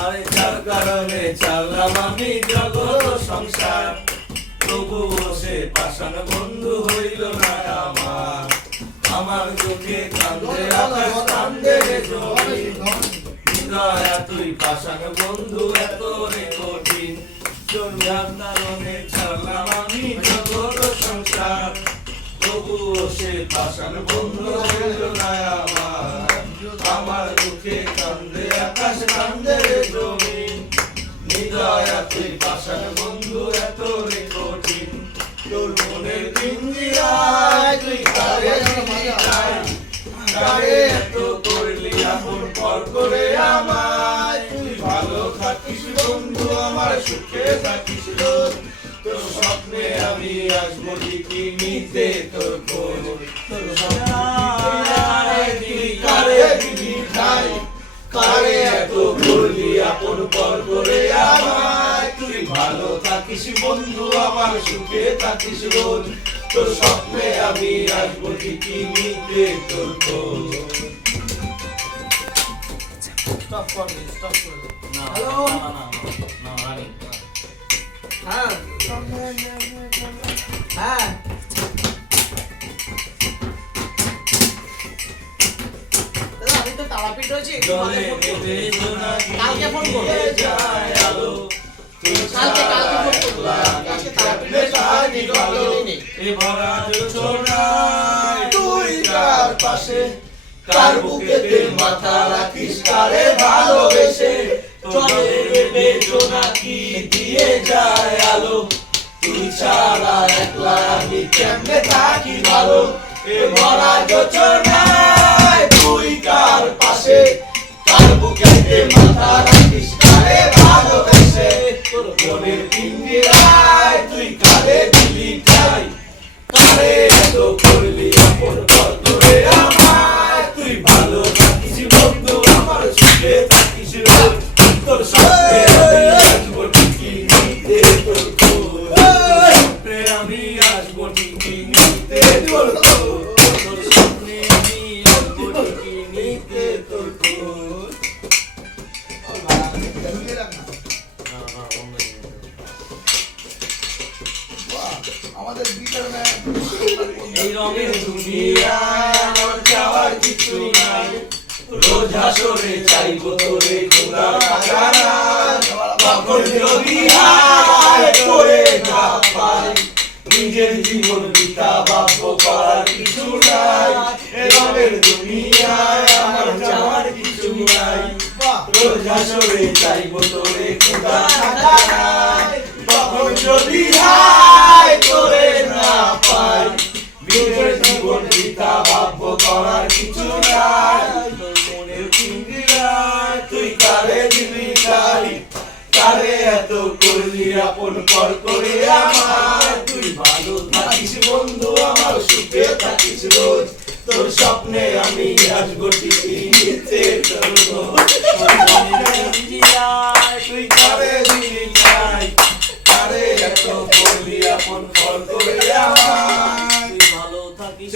আরে যার কারণে চালাম আমি জগৎ সংসার, তবু সে পাষাণ বন্ধু হইল না আমার। আমার দুঃখে কান্দে আকাশ কান্দে জমিন, হৃদয় তুই পাষাণ বন্ধু এত রে কঠিন। যার কারণে চালাম আমি জগৎ সংসার, তবু সে পাষাণ বন্ধু হইল না আমার। আমার দুঃখে কান্দে আকাশ কান্দে জমিন, হৃদয় তুই পাষাণ বন্ধু এত রে কঠিন। তোর মনের পিঞ্জিরায় তুই কারে কারে এত করলি আপন পর করে আমায়। তুই ভালো থাকিস বন্ধু আমার সুখে থাকিস রোজ, তোর স্বপ্নে আমি আসবো ঠিকই নিতে তোর খোঁজ। তোর কারে এত করলি আপন পর করে আমায়। তুই ভালো থাকিস বন্ধু আমার সুখে থাকিস রোজ, তোর স্বপ্নে আমি আসবো ঠিকই নিতে তোর খোঁজ। স্টপ কর স্টপ করে না না রানি। হ্যাঁ হ্যাঁ তারাপীঠ রয়েছে, কালকে ফোন করবে। তুই কার পাশে কার বুকেতে মাথা রাখিস কারে ভালোবেসে, চলে জোনাকি দিয়ে যায় আলো। তুই ছাড়া একলা আমি কেমনে থাকি ভালো, এ ভরা যোচনায় তুই কার পাশে কার বুকেতে মাথা রাখিস কারে ভালোবেসে। তোর মনের পিঞ্জিরায় তুই কারে দিলি ঠাই, কারে এত করলি আপন পর করে আমায়। তুই ভালো থাকিস বন্ধু আমার সুখে থাকিস রোজ, তোর স্বপ্নে আমি আসবো ঠিকই নিতে তোর খোঁজ। স্বপ্নে আমি আসবো ঠিকই নিতে তোর খোঁজ, তোর স্বপ্নে আমি আসবো ঠিকই নিতে তোর খোঁজ। আমাদের এই রঙের দুনিয়ায় আমার চাওয়ার কিছু নাই, রোজ হাসরে চাইবো তোরে খোদা খাজানা। তখন যদি হায় তোরে না পাই, নিজের জীবন পিতা বাপ্য করার কিছু নাই। এই রঙের দুনিয়ায় আমার চাওয়ার কিছু নাই, রোজ হাসরে চাইবো তোরে খোদা খাজানা। তখন যদি হায় তোরে না পাই, নিজের জীবন পিতা বাপ্য করার কিছু নাই। তোর মনের পিঞ্জিরায় তুই কারে দিলি ঠাই, কারে এত করলি আপন পর করে আমায়। তুই ভালো থাকিস বন্ধু আমার সুখে থাকিস রোজ, তোর স্বপ্নে আমি আসবো ঠিকই নিতে তোর খোঁজ। তুই কারে দিলি ঠাই, কারে এত করলি আপন পর করে আমায়। তুই ভালো থাকিস।